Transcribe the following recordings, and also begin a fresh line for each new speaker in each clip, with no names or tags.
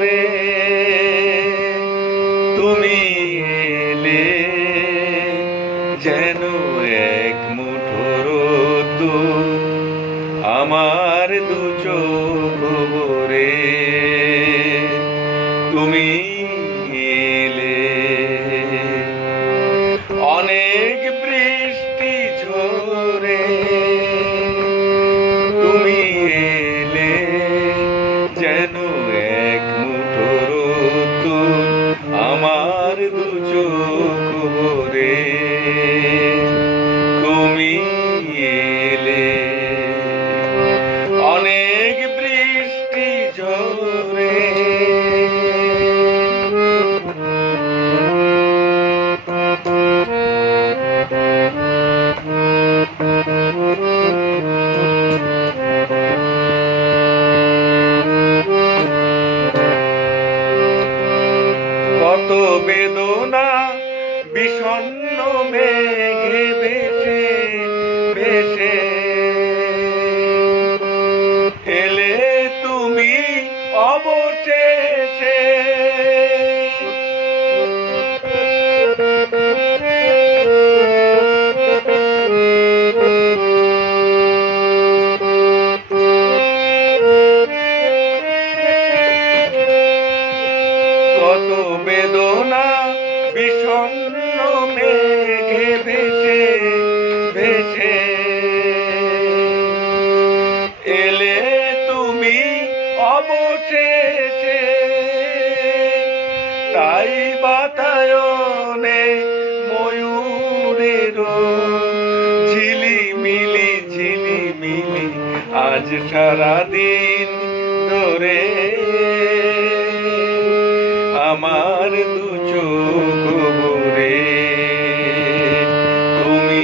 রে তুমি এলে যেন এক মুঠোর আমার দু রে তুমি বেদনা বিষণ্ণ আজ সারাদিন ধরে আমার দু চোখ ভরে তুমি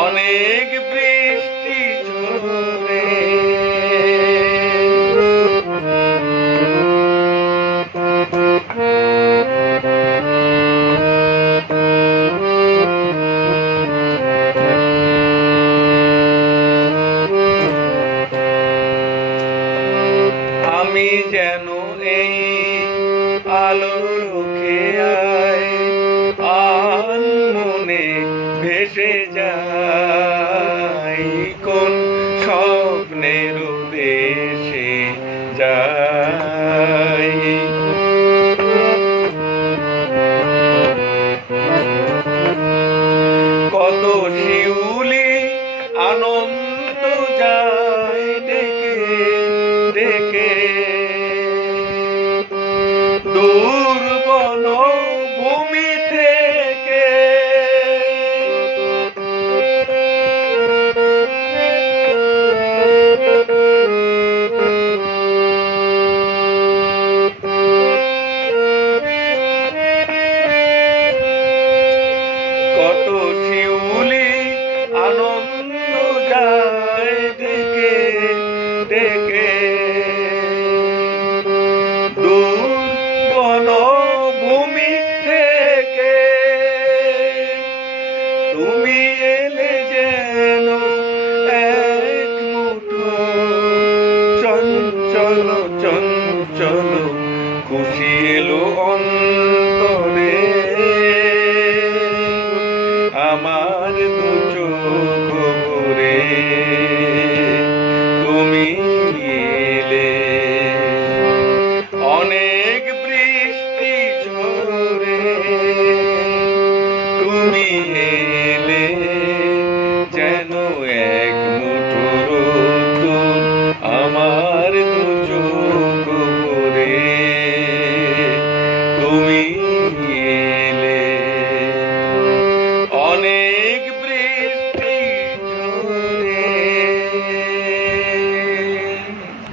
অনেক প্রিয় ভেসে যাই কোন স্বপ্নের দেশে যাই? কত সে তুমি এলে যেন এক মুঠো চঞ্চল চঞ্চল খুশি এলো